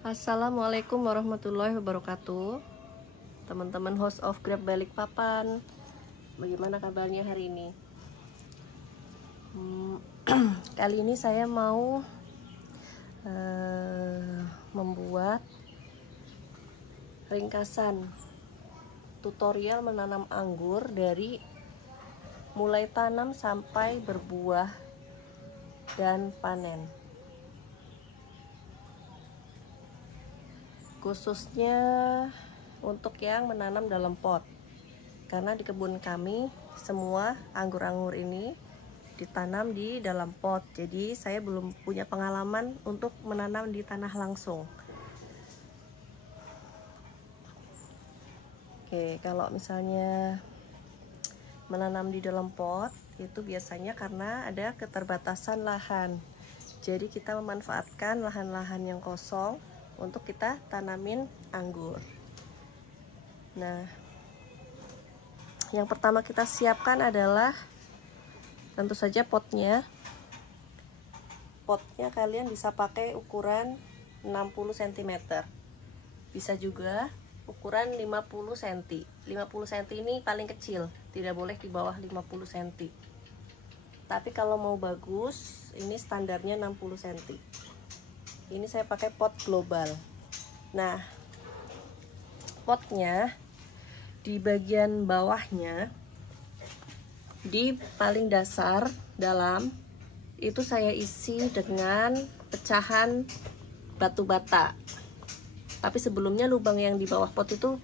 Assalamualaikum warahmatullahi wabarakatuh. Teman-teman host of Grab Balikpapan, bagaimana kabarnya hari ini? Kali ini saya mau membuat ringkasan tutorial menanam anggur dari mulai tanam sampai berbuah dan panen. Khususnya untuk yang menanam dalam pot, karena di kebun kami semua anggur-anggur ini ditanam di dalam pot, jadi saya belum punya pengalaman untuk menanam di tanah langsung. Oke, kalau misalnya menanam di dalam pot itu biasanya karena ada keterbatasan lahan, jadi kita memanfaatkan lahan-lahan yang kosong untuk kita tanamin anggur. Nah, yang pertama kita siapkan adalah tentu saja potnya. Potnya kalian bisa pakai ukuran 60 cm, bisa juga ukuran 50 cm. 50 cm ini paling kecil, tidak boleh di bawah 50 cm. Tapi kalau mau bagus, ini standarnya 60 cm. Ini saya pakai pot global. Nah, potnya di bagian bawahnya, di paling dasar dalam itu saya isi dengan pecahan batu bata. Tapi sebelumnya lubang yang di bawah pot itu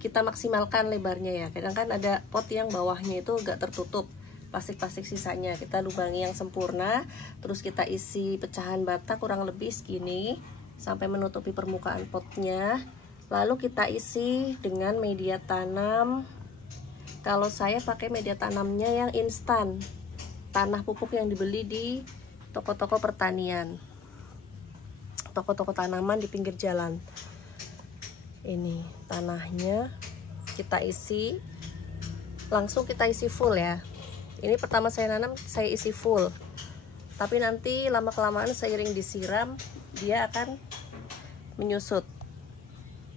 kita maksimalkan lebarnya ya. Kadang kan ada pot yang bawahnya itu agak tertutup, plastik-plastik sisanya kita lubangi yang sempurna, terus kita isi pecahan bata kurang lebih segini sampai menutupi permukaan potnya. Lalu kita isi dengan media tanam. Kalau saya pakai media tanamnya yang instan, tanah pupuk yang dibeli di toko-toko pertanian, toko-toko tanaman di pinggir jalan. Ini tanahnya kita isi, langsung kita isi full ya. Ini pertama saya nanam saya isi full, tapi nanti lama-kelamaan seiring disiram dia akan menyusut,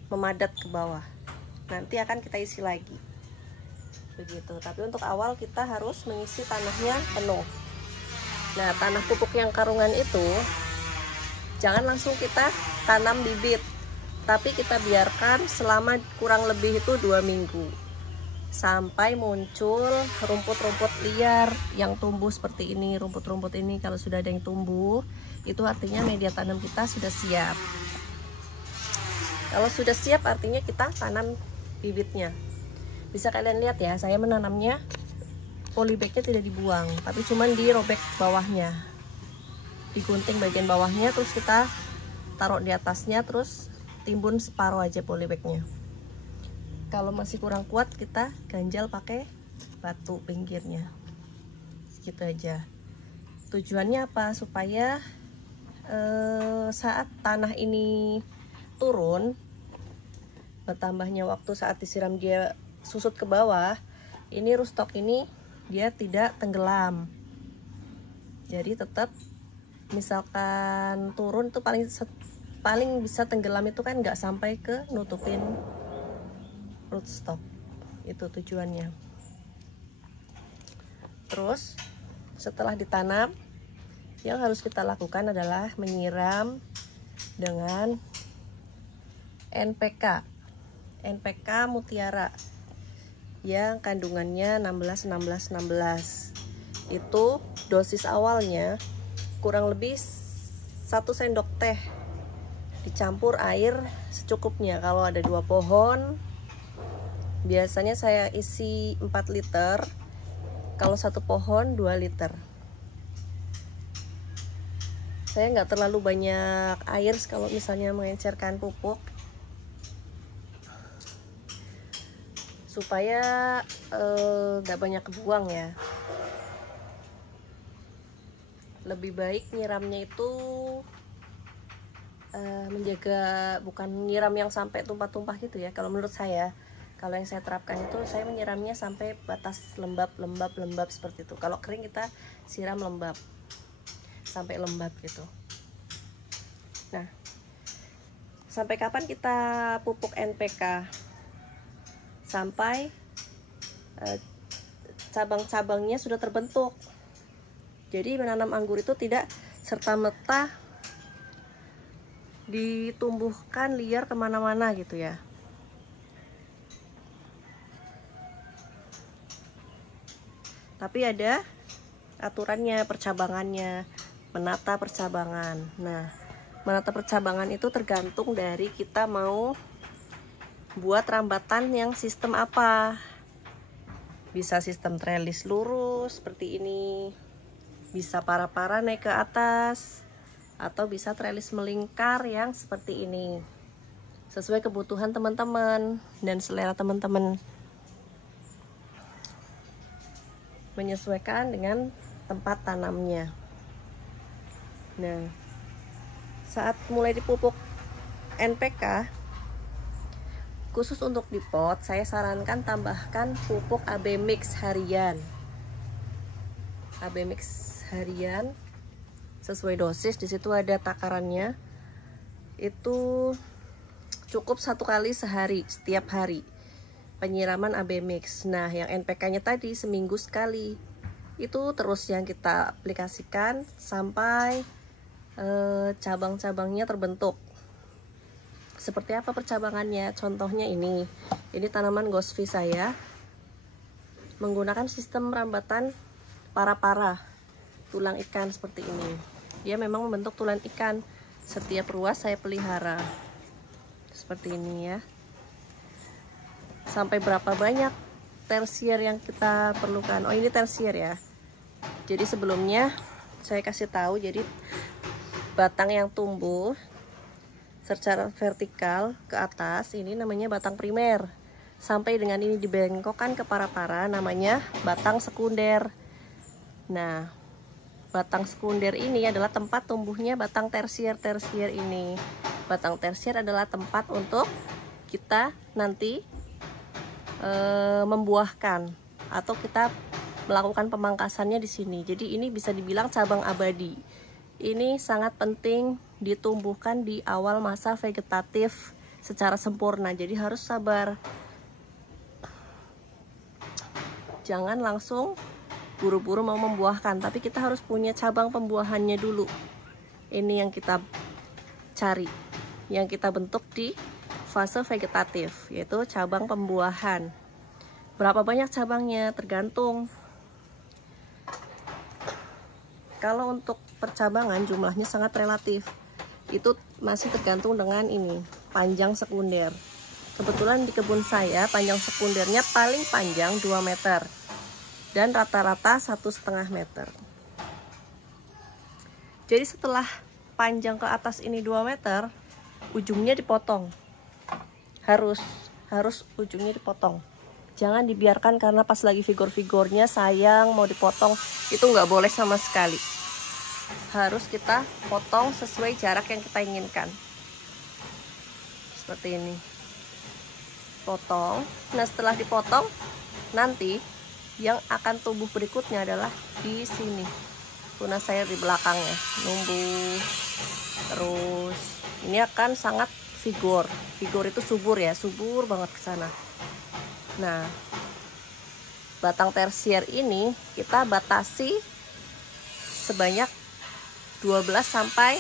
memadat ke bawah. Nanti akan kita isi lagi begitu, tapi untuk awal kita harus mengisi tanahnya penuh. Nah, tanah pupuk yang karungan itu jangan langsung kita tanam bibit, tapi kita biarkan selama kurang lebih itu 2 minggu sampai muncul rumput-rumput liar yang tumbuh seperti ini. Rumput-rumput ini kalau sudah ada yang tumbuh, itu artinya media tanam kita sudah siap. Kalau sudah siap artinya kita tanam bibitnya. Bisa kalian lihat ya, saya menanamnya polybagnya tidak dibuang, tapi cuman dirobek bawahnya, digunting bagian bawahnya, terus kita taruh di atasnya, terus timbun separuh aja polybagnya. Kalau masih kurang kuat kita ganjal pakai batu pinggirnya, segitu aja. Tujuannya apa? Supaya saat tanah ini turun, bertambahnya waktu saat disiram dia susut ke bawah, ini rootstock ini dia tidak tenggelam. Jadi tetap, misalkan turun tuh paling bisa tenggelam itu kan nggak sampai ke nutupin rootstock. Itu tujuannya. Terus setelah ditanam, yang harus kita lakukan adalah menyiram dengan NPK Mutiara yang kandungannya 16. Itu dosis awalnya kurang lebih 1 sendok teh dicampur air secukupnya. Kalau ada 2 pohon biasanya saya isi 4 liter, kalau 1 pohon 2 liter. Saya nggak terlalu banyak air kalau misalnya mengencerkan pupuk, supaya nggak banyak kebuang ya. Lebih baik nyiramnya itu menjaga, bukan nyiram yang sampai tumpah-tumpah gitu ya. Kalau menurut saya, kalau yang saya terapkan itu saya menyiramnya sampai batas lembab seperti itu. Kalau kering kita siram lembab sampai lembab gitu. Nah, Sampai kapan kita pupuk NPK? Sampai cabang-cabangnya sudah terbentuk. Jadi menanam anggur itu tidak serta-merta ditumbuhkan liar kemana-mana gitu ya. Tapi ada aturannya, percabangannya, menata percabangan. Nah, menata percabangan itu tergantung dari kita mau buat rambatan yang sistem apa. Bisa sistem trellis lurus seperti ini, bisa para-para naik ke atas, atau bisa trellis melingkar yang seperti ini. Sesuai kebutuhan teman-teman dan selera teman-teman. Menyesuaikan dengan tempat tanamnya. Nah, saat mulai dipupuk NPK, khusus untuk di pot, saya sarankan tambahkan pupuk AB mix harian. AB mix harian sesuai dosis, di situ ada takarannya. Itu cukup 1 kali sehari, setiap hari penyiraman AB mix. Nah, yang NPK-nya tadi seminggu sekali. Itu terus yang kita aplikasikan sampai cabang-cabangnya terbentuk. Seperti apa percabangannya? Contohnya ini tanaman gosvi saya menggunakan sistem rambatan para-para tulang ikan seperti ini. Dia memang membentuk tulang ikan. Setiap ruas saya pelihara seperti ini ya. Sampai berapa banyak tersier yang kita perlukan? Oh, ini tersier ya. Jadi sebelumnya saya kasih tahu, jadi batang yang tumbuh secara vertikal ke atas ini namanya batang primer. Sampai dengan ini dibengkokkan ke para-para namanya batang sekunder. Nah, batang sekunder ini adalah tempat tumbuhnya batang tersier ini. Batang tersier adalah tempat untuk kita nanti membuahkan atau kita melakukan pemangkasannya di sini. Jadi ini bisa dibilang cabang abadi. Ini sangat penting ditumbuhkan di awal masa vegetatif secara sempurna. Jadi harus sabar. Jangan langsung buru-buru mau membuahkan, tapi kita harus punya cabang pembuahannya dulu. Ini yang kita cari, yang kita bentuk di fase vegetatif, yaitu cabang pembuahan. Berapa banyak cabangnya tergantung. Kalau untuk percabangan jumlahnya sangat relatif. Itu masih tergantung dengan ini, panjang sekunder. Kebetulan di kebun saya panjang sekundernya paling panjang 2 meter dan rata-rata 1,5 meter. Jadi setelah panjang ke atas ini 2 meter, ujungnya dipotong. Harus ujungnya dipotong. Jangan dibiarkan karena pas lagi vigor-vigornya sayang mau dipotong, itu nggak boleh sama sekali. Harus kita potong sesuai jarak yang kita inginkan. Seperti ini. Potong. Nah, setelah dipotong, nanti yang akan tumbuh berikutnya adalah di sini. Tunas saya di belakangnya, numbuh. Terus ini akan sangat vigor. Vigor itu subur ya, subur banget ke sana. Nah, batang tersier ini kita batasi sebanyak 12 sampai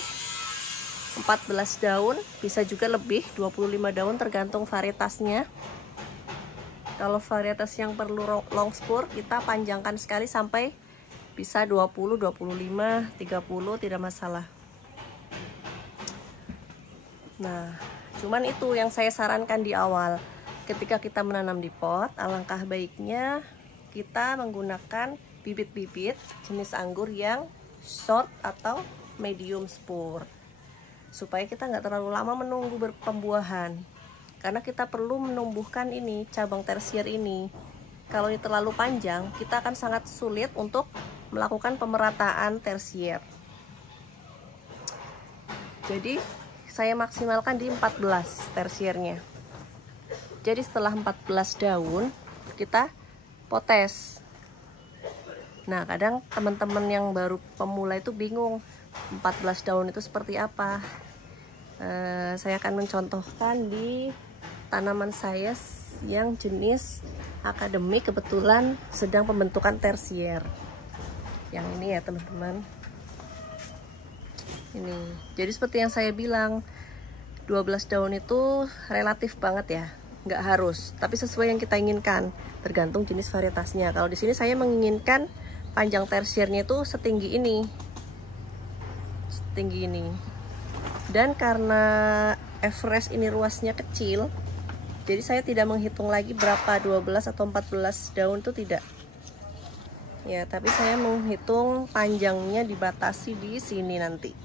14 daun, bisa juga lebih, 25 daun tergantung varietasnya. Kalau varietas yang perlu long spur, kita panjangkan sekali sampai bisa 20, 25, 30, tidak masalah. Nah, cuman itu yang saya sarankan di awal. Ketika kita menanam di pot, alangkah baiknya kita menggunakan bibit-bibit jenis anggur yang short atau medium spur, supaya kita nggak terlalu lama menunggu berpembuahan. Karena kita perlu menumbuhkan ini, cabang tersier ini. Kalau ini terlalu panjang, kita akan sangat sulit untuk melakukan pemerataan tersier. Jadi saya maksimalkan di 14 tersiernya. Jadi setelah 14 daun kita potes. Nah, kadang teman-teman yang baru pemula itu bingung 14 daun itu seperti apa. Saya akan mencontohkan di tanaman saya yang jenis akademik, kebetulan sedang pembentukan tersier. Yang ini ya teman-teman. Ini. Jadi seperti yang saya bilang, 12 daun itu relatif banget ya. Nggak harus, tapi sesuai yang kita inginkan, tergantung jenis varietasnya. Kalau di sini saya menginginkan panjang tersiernya itu setinggi ini. Setinggi ini. Dan karena Everest ini ruasnya kecil, jadi saya tidak menghitung lagi berapa 12 atau 14 daun itu tidak. Ya, tapi saya menghitung panjangnya dibatasi di sini nanti.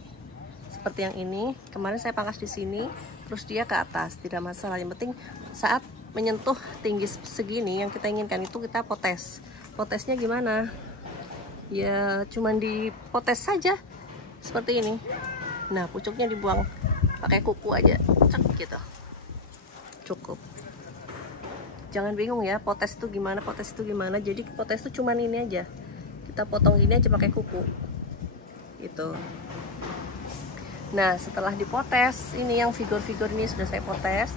Seperti yang ini, kemarin saya pangkas di sini, terus dia ke atas, tidak masalah. Yang penting saat menyentuh tinggi segini yang kita inginkan itu kita potes. Potesnya gimana? Ya, cuman dipotes saja seperti ini. Nah, pucuknya dibuang pakai kuku aja, cek gitu, cukup. Jangan bingung ya, potes itu gimana, potes itu gimana. Jadi potes itu cuman ini aja, kita potong ini aja pakai kuku, gitu. Nah, setelah dipotes, ini yang figur-figur ini sudah saya potes.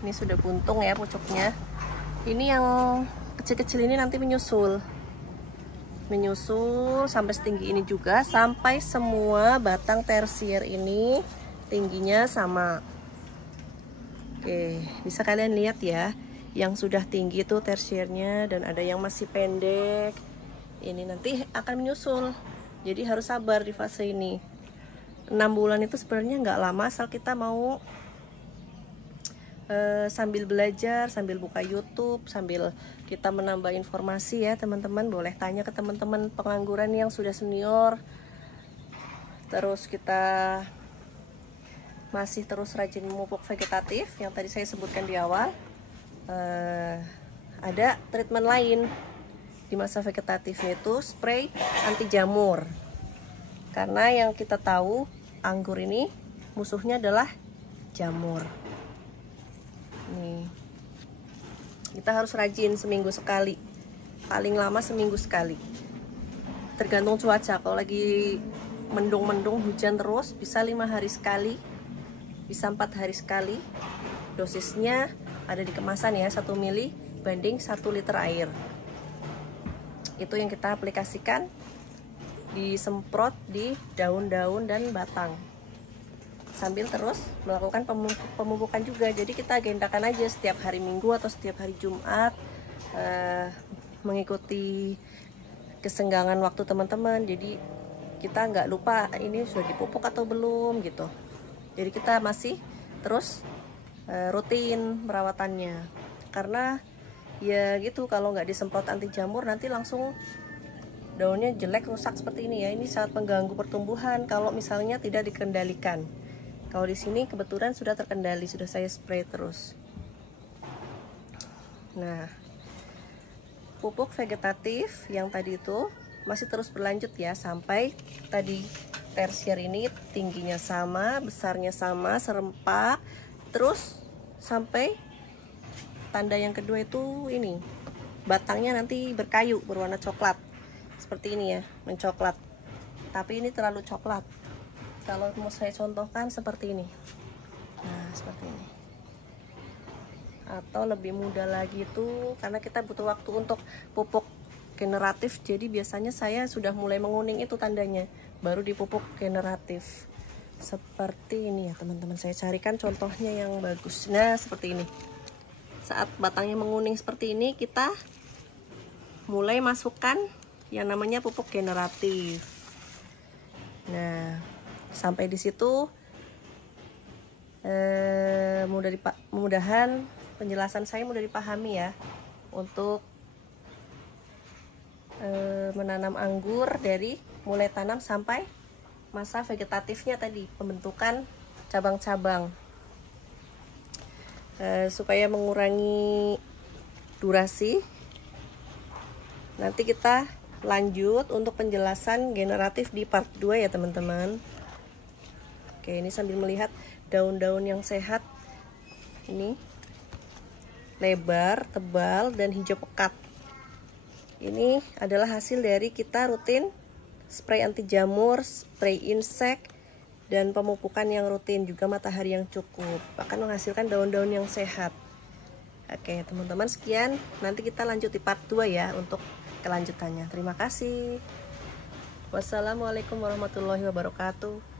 Ini sudah buntung ya pucuknya. Ini yang kecil-kecil ini nanti menyusul sampai setinggi ini juga, sampai semua batang tersier ini tingginya sama. Oke, bisa kalian lihat ya, yang sudah tinggi itu tersiernya, dan ada yang masih pendek. Ini nanti akan menyusul, jadi harus sabar di fase ini. 6 bulan itu sebenarnya nggak lama, asal kita mau sambil belajar, sambil buka YouTube, sambil kita menambah informasi ya teman-teman. Boleh tanya ke teman-teman pengangguran yang sudah senior. Terus kita masih terus rajin memupuk vegetatif yang tadi saya sebutkan di awal. Ada treatment lain di masa vegetatifnya, itu spray anti jamur. Karena yang kita tahu anggur ini musuhnya adalah jamur. Nih, kita harus rajin seminggu sekali, paling lama seminggu sekali, tergantung cuaca. Kalau lagi mendung-mendung hujan terus, bisa 5 hari sekali, bisa 4 hari sekali. Dosisnya ada di kemasan ya, 1 mili banding 1 liter air. Itu yang kita aplikasikan, disemprot di daun-daun dan batang, sambil terus melakukan pemupukan juga. Jadi kita agendakan aja setiap hari Minggu atau setiap hari Jumat, mengikuti kesenggangan waktu teman-teman. Jadi kita nggak lupa ini sudah dipupuk atau belum gitu. Jadi kita masih terus rutin perawatannya, karena ya gitu, kalau nggak disemprot anti jamur nanti langsung daunnya jelek, rusak seperti ini ya. Ini sangat mengganggu pertumbuhan kalau misalnya tidak dikendalikan. Kalau di sini kebetulan sudah terkendali, sudah saya spray terus. Nah, pupuk vegetatif yang tadi itu masih terus berlanjut ya, sampai tadi tersier ini tingginya sama, besarnya sama, serempak, terus sampai tanda yang kedua itu ini, batangnya nanti berkayu, berwarna coklat seperti ini ya, mencoklat. Tapi ini terlalu coklat. Kalau mau saya contohkan seperti ini, nah seperti ini, atau lebih mudah lagi itu, karena kita butuh waktu untuk pupuk generatif. Jadi biasanya saya sudah mulai menguning itu tandanya, baru dipupuk generatif. Seperti ini ya teman-teman, saya carikan contohnya yang bagus. Nah seperti ini, saat batangnya menguning seperti ini, kita mulai masukkan yang namanya pupuk generatif. Nah, sampai di situ mudah-mudahan penjelasan saya mudah dipahami ya, untuk menanam anggur dari mulai tanam sampai masa vegetatifnya tadi, pembentukan cabang-cabang, supaya mengurangi durasi. Nanti kita lanjut untuk penjelasan generatif di part 2 ya teman-teman. Oke, ini sambil melihat daun-daun yang sehat, ini lebar, tebal, dan hijau pekat. Ini adalah hasil dari kita rutin spray anti jamur, spray insek, dan pemupukan yang rutin, juga matahari yang cukup akan menghasilkan daun-daun yang sehat. Oke teman-teman, sekian, nanti kita lanjut di part 2 ya untuk kelanjutannya. Terima kasih. Wassalamualaikum warahmatullahi wabarakatuh.